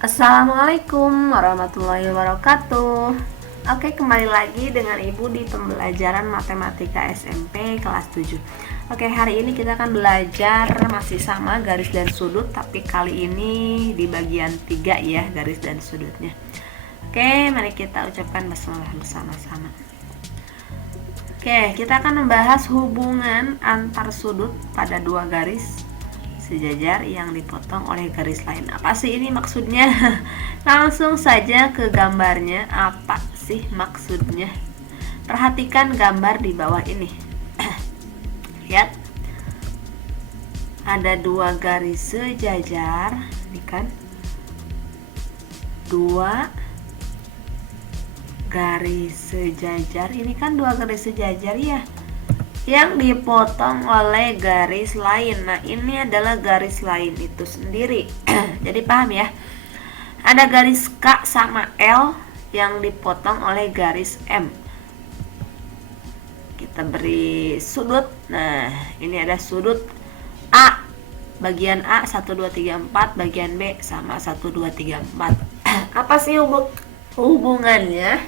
Assalamualaikum warahmatullahi wabarakatuh. Oke, kembali lagi dengan Ibu di pembelajaran Matematika SMP kelas 7. Oke, hari ini kita akan belajar masih sama garis dan sudut, tapi kali ini di bagian 3 ya, garis dan sudutnya. Oke, mari kita ucapkan basmalah bersama-sama. Oke, kita akan membahas hubungan antar sudut pada dua garis sejajar yang dipotong oleh garis lain. Apa sih ini maksudnya? Langsung saja ke gambarnya. Apa sih maksudnya? Perhatikan gambar di bawah ini. Lihat, ada dua garis sejajar, ini kan dua garis sejajar. Ini kan dua garis sejajar ya, yang dipotong oleh garis lain. Nah, ini adalah garis lain itu sendiri. Jadi paham ya? Ada garis K sama L yang dipotong oleh garis M. Kita beri sudut. Nah, ini ada sudut A. Bagian A 1 2 3 4, bagian B sama 1 2 3 4. Apa sih hubungannya?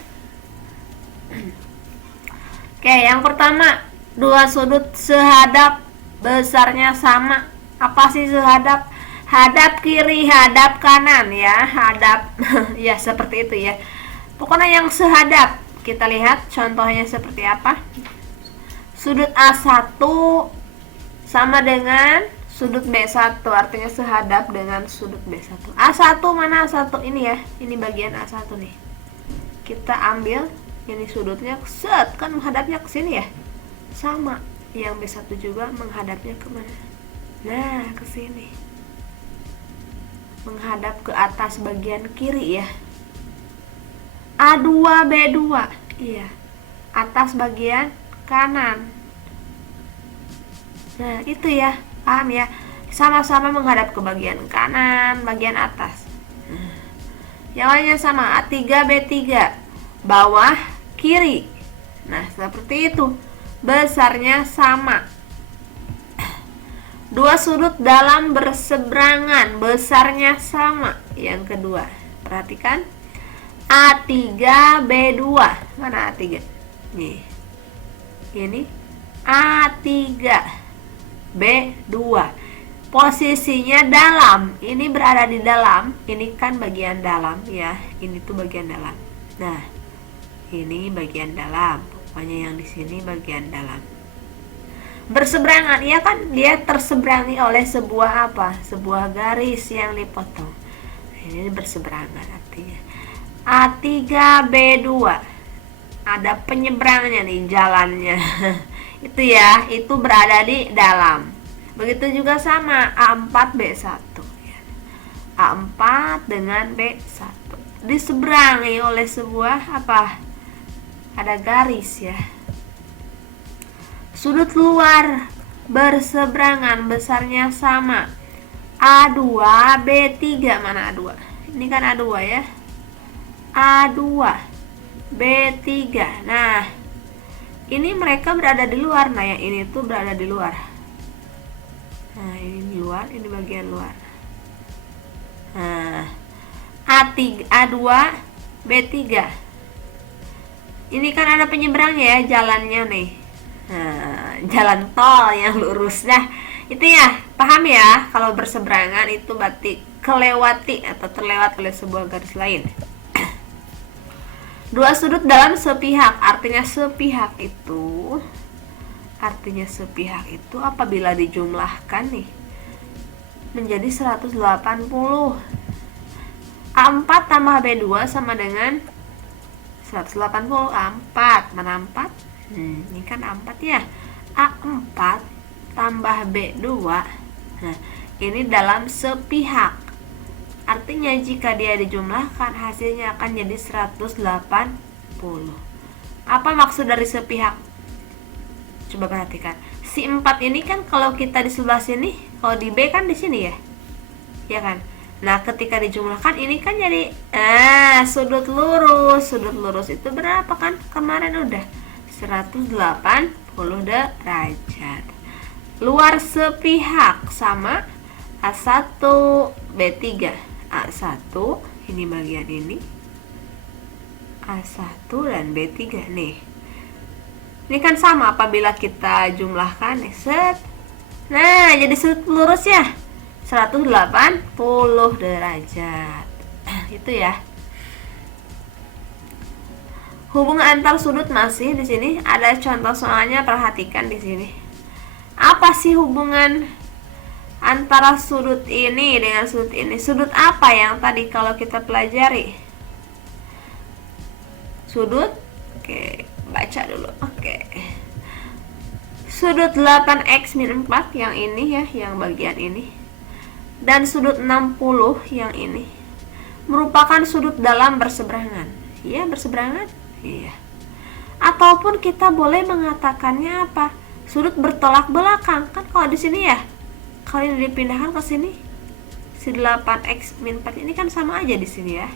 Oke, yang pertama, dua sudut sehadap, besarnya sama. Apa sih sehadap? Hadap kiri, hadap kanan ya, hadap. Ya, seperti itu ya. Pokoknya yang sehadap. Kita lihat contohnya seperti apa. Sudut A1 sama dengan sudut B1, artinya sehadap dengan sudut B1. A1 mana A1? Ini ya, ini bagian A1 nih. Kita ambil ini sudutnya, set, kan menghadapnya ke sini ya. Sama, yang B1 juga menghadapnya kemana? Nah, ke sini. Menghadap ke atas bagian kiri ya. A2, B2. Iya. Atas bagian kanan. Nah, itu ya. Paham ya? Sama-sama menghadap ke bagian kanan, bagian atas. Yang lainnya sama, A3, B3. Bawah, kiri. Nah, seperti itu. Besarnya sama. Dua sudut dalam berseberangan, besarnya sama. Yang kedua, perhatikan. A3, B2. Mana A3? Nih. Ini A3, B2. Posisinya dalam. Ini berada di dalam. Ini kan bagian dalam ya. Ini tuh bagian dalam. Nah, ini bagian dalam. Pokoknya yang di sini bagian dalam. Berseberangan, ya kan, dia terseberangi oleh sebuah apa? Sebuah garis yang dipotong. Ini berseberangan artinya. A3, B2. Ada penyeberangnya nih, jalannya. Itu ya, itu berada di dalam. Begitu juga sama A4, B1. A4 dengan B1 diseberangi oleh sebuah apa? Ada garis ya. Sudut luar berseberangan, besarnya sama. A2, B3. Mana A2? Ini kan A2 ya. A2, B3. Nah, ini mereka berada di luar. Nah, yang ini tuh berada di luar. Nah, ini di luar, ini bagian luar. Nah, A3, A2, B3. Ini kan ada penyeberang ya, jalannya nih. Nah, jalan tol yang lurus. Nah, itu ya, paham ya, kalau berseberangan itu berarti kelewati atau terlewat oleh sebuah garis lain. Dua sudut dalam sepihak, artinya sepihak itu apabila dijumlahkan nih menjadi 180. A4 tambah B2 sama dengan 180. A4, mana A4? Ini kan A4 ya. A4 tambah B2. Nah, ini dalam sepihak. Artinya jika dia dijumlahkan, hasilnya akan jadi 180. Apa maksud dari sepihak? Coba perhatikan. Si 4 ini kan kalau kita di sebelah sini, kalau di B kan di sini ya. Ya kan? Nah, ketika dijumlahkan ini kan jadi sudut lurus. Sudut lurus itu berapa kan? Kemarin udah 180 derajat. Luar sepihak sama A1, B3. A1, ini bagian ini, A1 dan B3 nih. Ini kan sama apabila kita jumlahkan nih, set. Nah, jadi sudut lurus ya 180 derajat. Itu ya. Hubungan antar sudut masih di sini ada contoh soalnya, perhatikan di sini. Apa sih hubungan antara sudut ini dengan sudut ini? Sudut apa yang tadi kalau kita pelajari? Sudut, oke, baca dulu. Oke. Sudut 8x min 4 yang ini ya, yang bagian ini. Dan sudut 60 yang ini merupakan sudut dalam berseberangan. Iya, berseberangan? Iya. Ataupun kita boleh mengatakannya apa? Sudut bertolak belakang. Kan kalau di sini ya, kalau ini dipindahkan ke sini, si 8x min 4 ini kan sama aja di sini ya.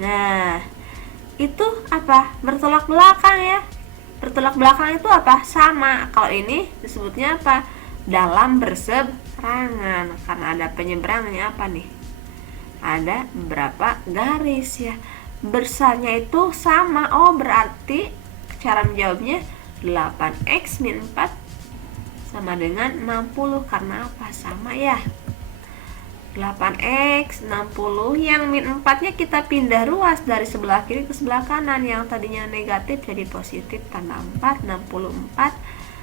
Nah, itu apa? Bertolak belakang ya. Bertolak belakang itu apa? Sama. Kalau ini disebutnya apa? Dalam berseberangan. Karena ada penyeberangannya apa nih? Ada berapa garis ya. Besarnya itu sama. Oh, berarti cara menjawabnya 8x min 4 sama dengan 60. Karena apa? Sama ya. 8x 60, yang min 4 nya kita pindah ruas dari sebelah kiri ke sebelah kanan. Yang tadinya negatif jadi positif, tambah 4, 64.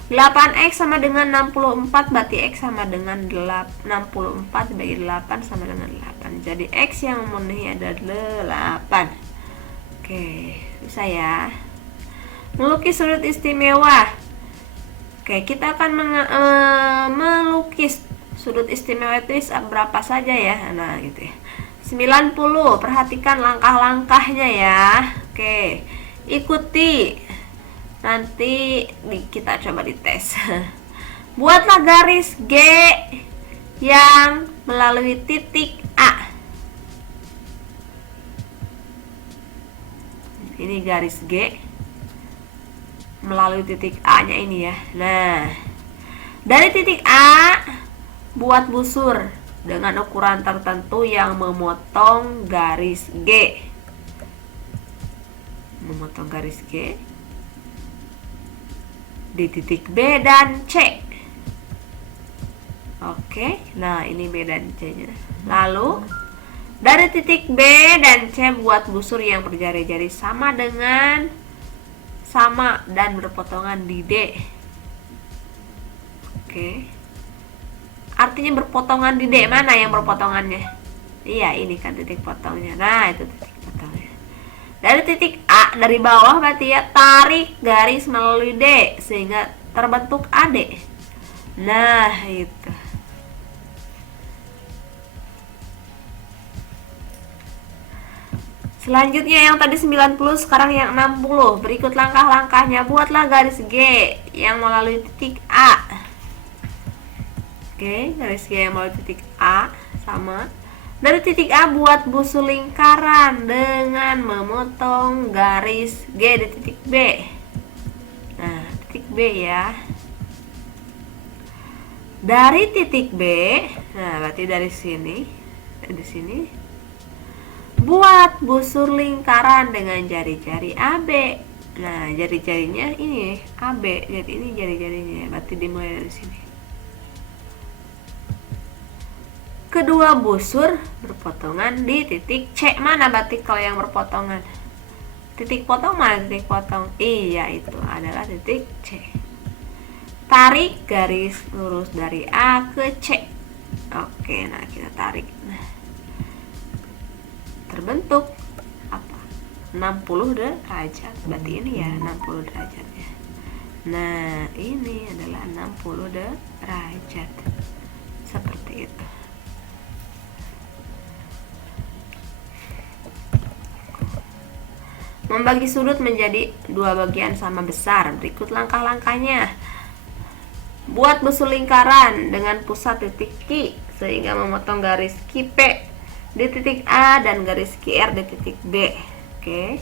8x sama dengan 64, berarti x sama dengan 64 dibagi 8 sama dengan 8. Jadi x yang memenuhi adalah 8. Oke, bisa ya. Melukis sudut istimewa. Oke, kita akan melukis sudut istimewa itu berapa saja ya. Nah, gitu ya. 90. Perhatikan langkah-langkahnya ya. Oke. Ikuti. Nanti kita coba dites. Buatlah garis G yang melalui titik A. Ini garis G melalui titik A-nya ini ya. Nah, dari titik A buat busur dengan ukuran tertentu yang memotong garis G. Memotong garis G di titik B dan C. Oke, nah ini B dan C-nya. Lalu dari titik B dan C buat busur yang berjari-jari sama dan berpotongan di D. Oke. Artinya berpotongan di D, mana yang berpotongannya? Iya, ini kan titik potongnya. Nah, itu titik potongnya. Dari titik A, dari bawah berarti ya, tarik garis melalui D sehingga terbentuk AD. Nah, itu. Selanjutnya yang tadi 90, sekarang yang 60. Berikut langkah-langkahnya. Buatlah garis G yang melalui titik A. Oke, garis G yang melalui titik A sama. Dari titik A buat busur lingkaran dengan memotong garis G di titik B. Nah, titik B ya. Dari titik B, nah berarti dari sini, di sini. Buat busur lingkaran dengan jari-jari AB. Nah, jari-jarinya ini AB, jadi ini jari-jarinya. Berarti dimulai dari sini. Kedua busur berpotongan di titik C. Mana berarti kalau yang berpotongan? Titik potong mana titik potong? Iya, itu adalah titik C. Tarik garis lurus dari A ke C. Oke, nah kita tarik. Nah, terbentuk apa? 60 derajat. Berarti ini ya 60 derajatnya. Nah, ini adalah 60 derajat. Seperti itu. Membagi sudut menjadi dua bagian sama besar. Berikut langkah-langkahnya. Buat busur lingkaran dengan pusat titik Q sehingga memotong garis QP di titik A dan garis QR di titik B. Oke.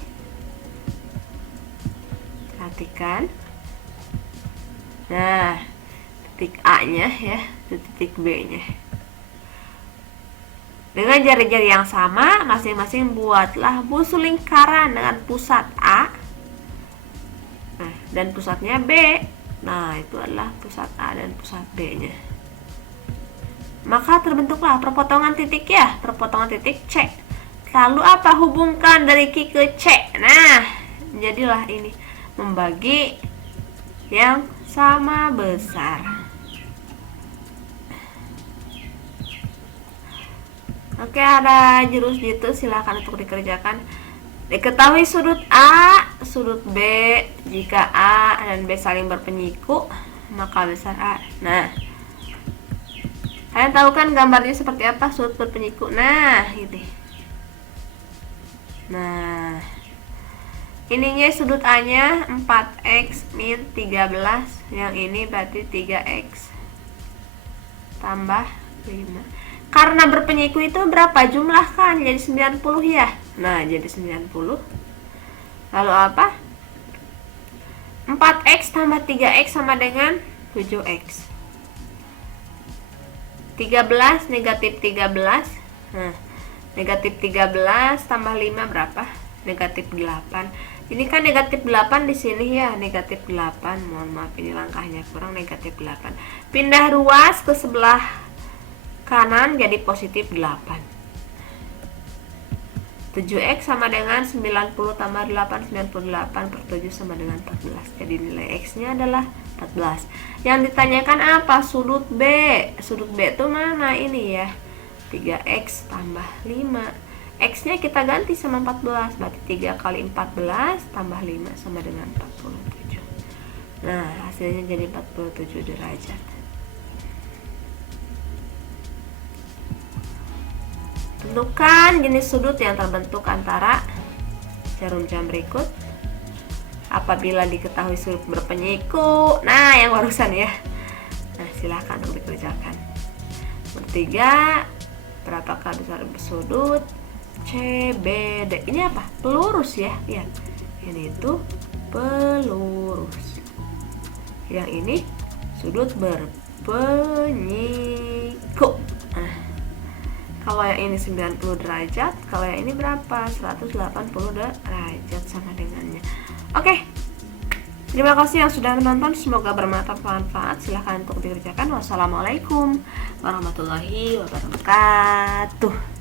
Perhatikan. Nah, titik A-nya ya, di titik B-nya. Dengan jari-jari yang sama, masing-masing buatlah busur lingkaran dengan pusat A dan pusatnya B. Nah, itu adalah pusat A dan pusat B-nya. Maka terbentuklah perpotongan titik ya, perpotongan titik C. Lalu apa? Hubungkan dari Q ke C. Nah, jadilah ini membagi yang sama besar. Oke, ada jurus gitu, silakan untuk dikerjakan. Diketahui sudut A, sudut B. Jika A dan B saling berpenyiku, maka besar A. Nah, kalian tahu kan gambarnya seperti apa sudut berpenyiku? Nah, gitu. Nah, ininya sudut A-nya 4x min 13. Yang ini berarti 3x tambah 5. Karena berpenyiku itu berapa jumlah kan? Jadi 90 ya. Nah, jadi 90. Lalu apa? 4x tambah 3x sama dengan 7x. 13 negatif 13. Nah, negatif 13 tambah 5 berapa? Negatif 8. Ini kan negatif 8 di sini ya, negatif 8. Mohon maaf ini langkahnya kurang, negatif 8. Pindah ruas ke sebelah kanan jadi positif 8. 7x sama dengan 90 tambah 8, 98 per 7 sama dengan 14. Jadi nilai x nya adalah 14. Yang ditanyakan apa? Sudut B. Sudut B itu mana? Ini ya, 3x tambah 5. X nya kita ganti sama 14, berarti 3 kali 14 tambah 5 sama dengan 47. Nah, hasilnya jadi 47 derajat. Tentukan jenis sudut yang terbentuk antara jarum jam berikut. Apabila diketahui sudut berpenyiku, nah yang barusan ya. Nah, silahkan untuk dikerjakan. Bertiga, berapakah besar sudut CBD? Ini apa? Pelurus ya. Ya, ini itu pelurus. Yang ini sudut berpenyiku. Kalau yang ini 90 derajat, kalau yang ini berapa? 180 derajat sama dengannya. Oke. Terima kasih yang sudah menonton, semoga bermanfaat. Silahkan untuk dikerjakan. Wassalamualaikum warahmatullahi wabarakatuh.